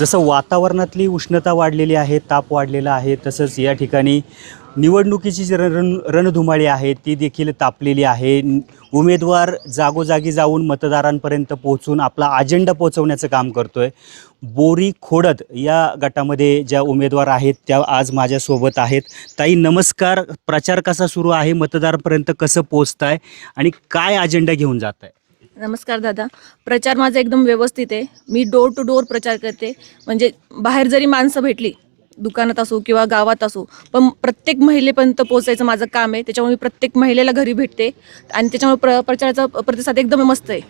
जसं वातावरणातली उष्णता वाढलेली आहे ताप वाढलेला आहे तसंच या ठिकाणी निवडणुकीची जी रण रणधुमाळी आहे ती देखील तापलेली आहे. उमेदवार जागोजागी जाऊन मतदारांपर्यंत पोहोचून आपला अजेंडा पोहोचवण्याचं काम करतो आहे बोरी खोडद या गटामध्ये ज्या उमेदवार आहेत त्या आज माझ्यासोबत आहेत. ताई नमस्कार. प्रचार कसा सुरू आहे? मतदारांपर्यंत कसं पोहोचताय? आणि काय अजेंडा घेऊन जात आहे नमस्कार दादा. प्रचार माझा एकदम व्यवस्थित आहे. मी डोर टू डोर प्रचार करते. म्हणजे बाहेर जरी माणसं भेटली दुकानात असो किंवा गावात असो पण प्रत्येक महिलेपर्यंत पोहोचायचं माझं काम आहे. त्याच्यामुळे मी प्रत्येक महिलेला घरी भेटते आणि त्याच्यामुळे प्र प्रचाराचा प्रतिसाद एकदम मस्त आहे.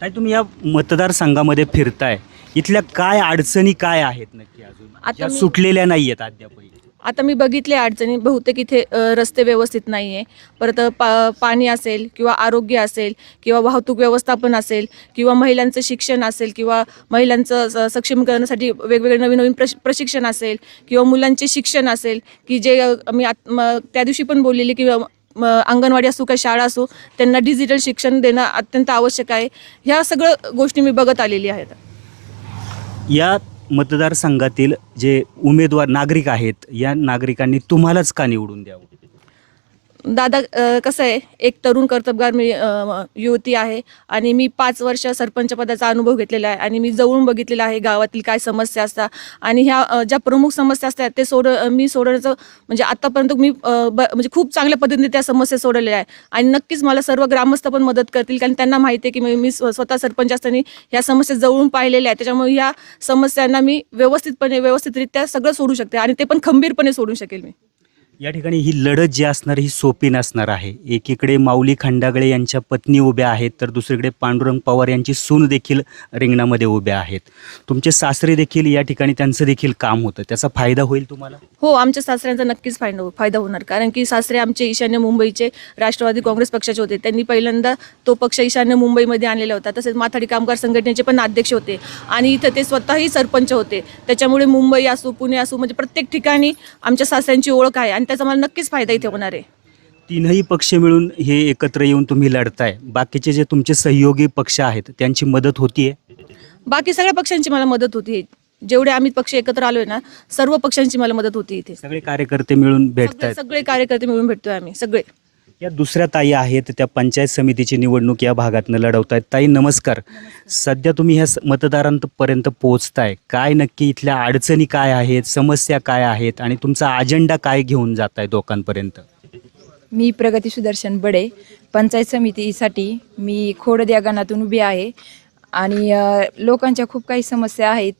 ताई तुम्ही या मतदारसंघामध्ये फिरताय. इथल्या काय अडचणी काय आहेत नक्की अजून? आता ज्या मी- सुटलेल्या नाही आहेत अद्यापही. आता मी बघितले अडचणी बहुतेक इथे रस्ते व्यवस्थित नाही आहे परत पा पाणी असेल किंवा आरोग्य असेल किंवा वाहतूक व्यवस्थापन असेल किंवा महिलांचं शिक्षण असेल किंवा महिलांचं स- सक्षमीकरणासाठी वेगवेगळे नवीन नवीन प्रश प्रशिक्षण असेल किंवा मुलांचे शिक्षण असेल की जे मी आत त्या दिवशी पण बोललेली की अंगणवाडी असो काय शाळा असो त्यांना डिजिटल शिक्षण देणं अत्यंत आवश्यक आहे. ह्या सगळं गोष्टी मी बघत आलेली आहेत. या मतदारसंघातील जे उमेदवार नागरिक आहेत या नागरिकांनी तुम्हालाच का निवडून द्यावं? दादा कसं आहे एक तरुण कर्तबगार मी युवती आहे आणि मी पाच वर्ष सरपंच पदाचा अनुभव घेतलेला आहे आणि मी जवळून बघितलेला आहे गावातील काय समस्या असतात आणि ह्या ज्या प्रमुख समस्या असतात ते सोड मी सोडवण्याचं म्हणजे आत्तापर्यंत मी ब म्हणजे खूप चांगल्या पद्धतीने त्या समस्या सोडवलेल्या आहे आणि नक्कीच मला सर्व ग्रामस्थ पण मदत करतील कारण त्यांना माहिती आहे की मी- मी स्वतः सरपंच असताना ह्या समस्या जवळून पाहिलेल्या आहेत. त्याच्यामुळे ह्या समस्यांना मी व्यवस्थितपणे व्यवस्थितरित्या सगळं सोडू शकते आणि ते पण खंबीरपणे सोडू शकेल मी. या ठिकाणी ही लढत जी असणार ही सोपी नसणार आहे. एकीकडे माऊली खंडागळे यांच्या पत्नी उभ्या आहेत तर दुसरीकडे पांडुरंग पवार यांची सून देखील रिंगणामध्ये उभ्या आहेत. तुमचे सासरे देखील या ठिकाणी त्यांचं देखील काम होतं. त्याचा फायदा होईल तुम्हाला? हो आमच्या सासऱ्यांचा नक्कीच फायदा फायदा होणार. कारण की सासरे आमचे ईशान्य मुंबईचे राष्ट्रवादी काँग्रेस पक्षाचे होते. त्यांनी पहिल्यांदा तो पक्ष ईशान्य मुंबईमध्ये आणलेला होता. तसेच माथाडी कामगार संघटनेचे पण अध्यक्ष होते. आणि इथं ते स्वतःही सरपंच होते. त्याच्यामुळे मुंबई असो पुणे असो म्हणजे प्रत्येक ठिकाणी आमच्या सासऱ्यांची ओळख आहे. आणि त्याचा मला नक्कीच फायदा इथे होणार आहे. तीनही पक्ष मिळून हे एकत्र येऊन तुम्ही लढताय. बाकीचे जे तुमचे सहयोगी पक्ष आहेत त्यांची मदत होतीये? बाकी सगळ्या पक्षांची मला मदत होती. जेवढे आम्ही पक्ष एकत्र आलोय ना सर्व पक्षांची मला मदत होती इथे. सगळे कार्यकर्ते मिळून सगळे भेटतायत सगळे कार्यकर्ते मिळून भेटतोय आम्ही सगळे. या दुसऱ्या ताई आहेत त्या पंचायत समितीची निवडणूक या भागातनं लढवत आहेत ताई नमस्कार. सध्या तुम्ही ह्या स- मतदारांपर्यंत पोहोचताय. काय नक्की इथल्या अडचणी काय आहेत समस्या काय आहेत आणि तुमचा अजेंडा काय घेऊन जात आहे लोकांपर्यंत मी प्रगती सुदर्शन बडे पंचायत समितीसाठी मी खोडद या गणातून उभी आहे आणि अ, लोकांच्या खूप काही समस्या आहेत.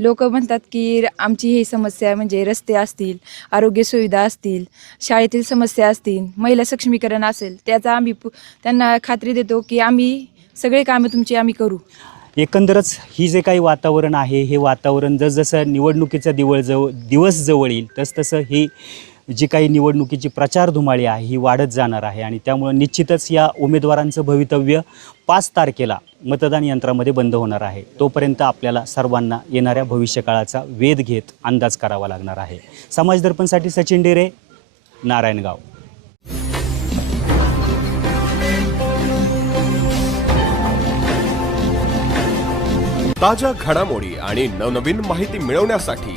लोक म्हणतात की आमची ही समस्या म्हणजे रस्ते असतील आरोग्य सुविधा असतील शाळेतील समस्या असतील महिला सक्षमीकरण असेल त्याचा आम्ही पु- त्यांना खात्री देतो की आम्ही सगळे कामं तुमची आम्ही करू. एकंदरच ही जे काही वातावरण आहे हे वातावरण जसजसं निवडणुकीचा दिवळ जवळ दिवस जवळ येईल तसतसं ही जी काही निवडणुकीची प्रचार धुमाळी आहे ही वाढत जाणार आहे आणि त्यामुळं निश्चितच या उमेदवारांचं भवितव्य पाच तारखेला मतदान यंत्रामध्ये बंद होणार आहे. तोपर्यंत आपल्याला सर्वांना येणाऱ्या भविष्यकाळाचा वेध घेत अंदाज करावा लागणार आहे. समाज दर्पणसाठी सचिन डेरे नारायणगाव. ताज्या घडामोडी आणि नवनवीन माहिती मिळवण्यासाठी